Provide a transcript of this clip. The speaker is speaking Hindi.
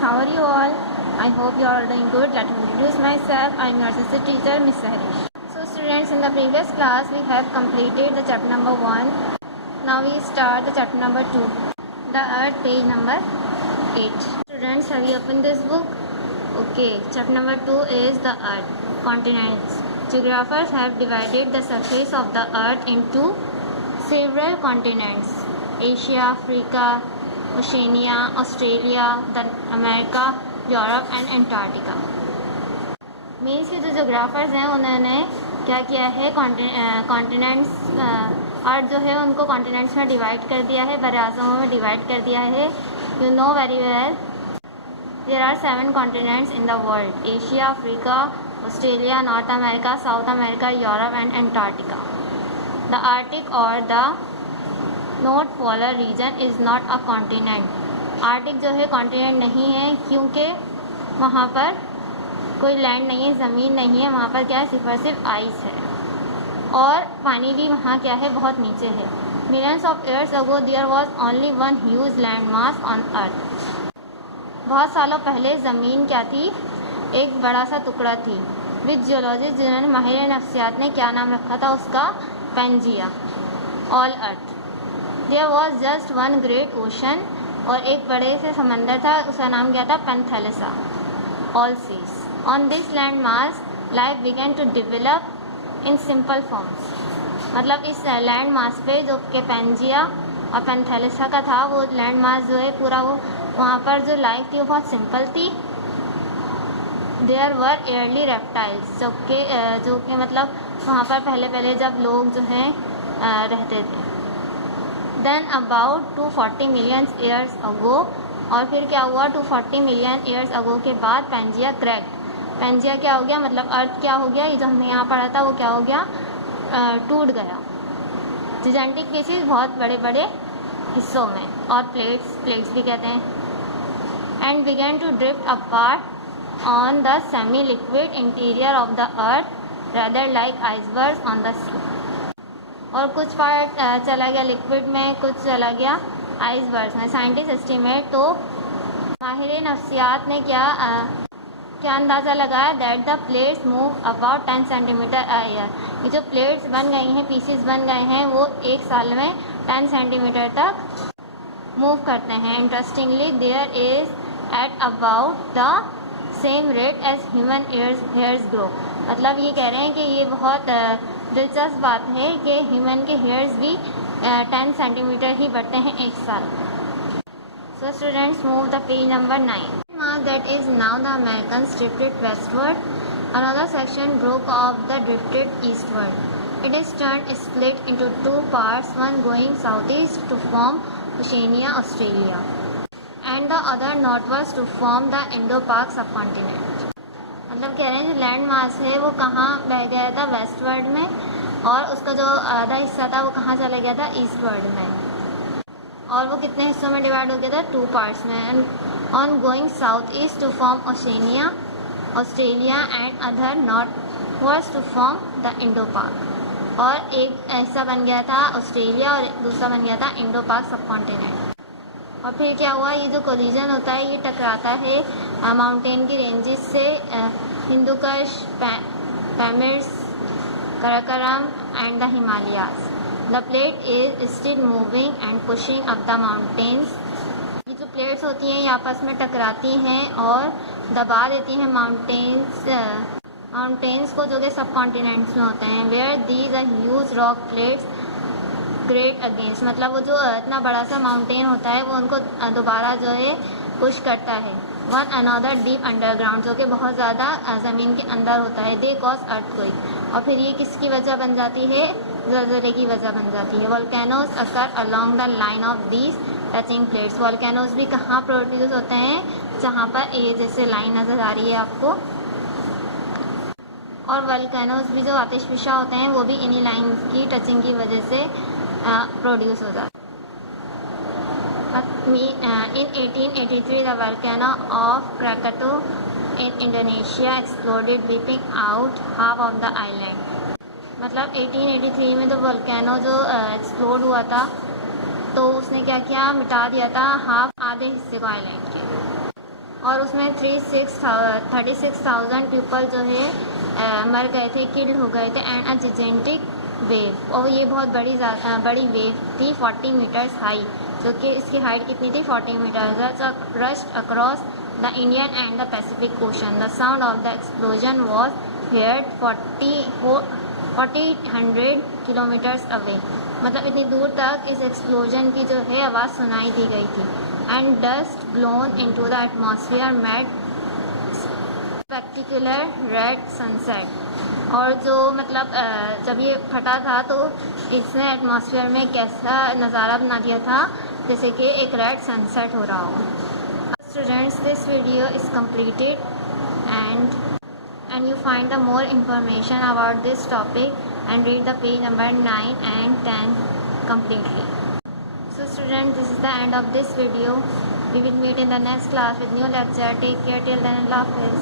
how are you all? I hope you are all doing good. Let me introduce myself. I am your assistant teacher, Miss Harish. So students, in the previous class we have completed the chapter number 1. Now we start the chapter number 2. The Earth, page number 8. Students, have you opened this book? Okay, chapter number 2 is the Earth, continents. Geographers have divided the surface of the Earth into several continents: Asia, Africa, Oceania, Australia, America, Europe and Antarctica. Means के जो जोग्राफर्स हैं उन्होंने क्या किया है, कॉन्टिनेंट्स अर्थ जो है उनको कॉन्टिनेंट्स में डिवाइड कर दिया है, बराज़मों में डिवाइड कर दिया है। You know very well there are 7 continents in the world: Asia, Africa, Australia, North America, South America, Europe and Antarctica. The Arctic और the north polar region is not a continent. Arctic जो है कॉन्टिनेंट नहीं है क्योंकि वहाँ पर कोई लैंड नहीं है, ज़मीन नहीं है, वहाँ पर क्या है, सिर्फ आइस है और पानी भी वहाँ क्या है, बहुत नीचे है। Millions of years ago there was only one huge land mass on earth. बहुत सालों पहले ज़मीन क्या थी, एक बड़ा सा टुकड़ा थी। विद जियोलॉजिस्ट जिन्होंने माहिर नफ्सियात ने क्या नाम रखा था उसका, Pangaea. All earth there was just one great ocean, और एक बड़े से समंदर था, उसका नाम क्या था, Panthalassa. All seas on this land mass life began to develop in simple forms. मतलब इस लैंड मास पे जो कि पेंजिया और पेंथेलिसा का था, वो लैंड मास जो है पूरा, वो वहाँ पर जो लाइफ थी वो बहुत सिंपल थी। देयर वर एयरली रेप्टाइल्स, जो कि मतलब वहाँ पर पहले जब लोग जो हैं रहते थे। Then about 240 million years ago, और फिर क्या हुआ, 240 मिलियन ईयर्स अगो के बाद पेंजिया क्रैक्ड। पेंजिया क्या हो गया, मतलब अर्थ क्या हो गया, ये जो हमने यहाँ पढ़ा था वो क्या हो गया, टूट गया। जिजेंटिक पीसेस बहुत बड़े बड़े हिस्सों में, और प्लेट्स भी कहते हैं। And began to drift apart on the semi liquid interior of the earth rather like icebergs on the sea. और कुछ पार्ट चला गया लिक्विड में, कुछ चला गया आइसबर्ग्स में। साइंटिस्ट एस्टीमेट, तो माहिर नफ्सियात ने क्या अंदाज़ा लगाया, that the plates move about 10 centimetre a year. ये जो प्लेट्स बन गई हैं, पीसेस बन गए हैं, वो एक साल में 10 सेंटीमीटर तक मूव करते हैं। Interestingly there is at about the same rate as human hairs grow. मतलब ये कह रहे हैं कि ये बहुत दिलचस्प बात है कि ह्यूमन के हेयर्स भी 10 सेंटीमीटर ही बढ़ते हैं एक साल। So students, move the page number 9. That is now the Americans drifted westward. Another section broke off the drifted eastward. It is split into 2 parts, one going southeast to form Oceania, Australia, and the other northwest to form the Indo-Pak subcontinent. मतलब कह रहे हैं जो लैंड मास है वो कहाँ बह गया था, वेस्टवर्ड में, और उसका जो आधा हिस्सा था वो कहाँ चला गया था, ईस्टवर्ड में। और वो कितने हिस्सों में डिवाइड हो गया था, 2 पार्ट्स में। On going south east to form Oceania, Australia, and other north west to form the Indo Pak. और एक हिस्सा बन गया था ऑस्ट्रेलिया और दूसरा बन गया था इंडो पाक सब कॉन्टिनेंट। और फिर क्या हुआ, ये जो कोलिजन होता है ये टकराता है माउंटेन की रेंजेस से, Hindu Kush, Pamirs, Karakoram and the Himalayas. The plate is still moving and pushing up the mountains. ये जो प्लेट्स होती हैं ये आपस में टकराती हैं और दबा देती हैं माउंटेन्स को, जो कि सब कॉन्टिनेंट्स में होते हैं। Where these are huge rock plates grate against, मतलब वो जो इतना बड़ा सा माउंटेन होता है वो उनको दोबारा जो है पुश करता है। वन अनदर डीप अंडरग्राउंड, जो कि बहुत ज़्यादा ज़मीन के अंदर होता है। दे कॉज अर्थक्वेक, और फिर ये किसकी वजह बन जाती है, ज़लज़ले की वजह बन जाती है। Volcanoes occur along the line of these touching plates. Volcanoes भी कहाँ प्रोड्यूस होते हैं, जहाँ पर ये जैसे लाइन नज़र आ रही है आपको। और वोल्केनोज भी जो आतिशफिशा होते हैं वो भी इन्हीं लाइन की टचिंग की वजह से प्रोड्यूस हो जाता है। In 1883 the volcano of Krakatoa in Indonesia exploded, wiping out half of the island. मतलब 1883 में तो वोल्केनो जो एक्सप्लोड हुआ था तो उसने क्या किया, मिटा दिया था आधे हिस्से को आइलैंड के। और उसमें 36,000 पीपल जो है मर गए थे, किल्ड हो गए थे, एंड अ जिजेंटिक वेव, और ये बहुत बड़ी वेव थी 40 मीटर्स हाई, जो कि इसकी हाइट कितनी थी 40 metres, rushed across the Indian and the Pacific ocean. The sound of the explosion was heard 400 kilometres away, मतलब इतनी दूर तक इस एक्सप्लोजन की जो है आवाज़ सुनाई दी गई थी। And dust blown into the atmosphere made spectacular red sunset, और जो मतलब जब ये फटा था तो इसने एटमॉस्फेयर में कैसा नज़ारा बना दिया था, जैसे कि एक रेड सनसेट हो रहा हो। Students, this video is completed and you find the more information about this topic and read the page number 9 and 10 completely. So students, this is the end of this video. We will meet in the next class with new lecture. Take care till then. Allah Hafiz.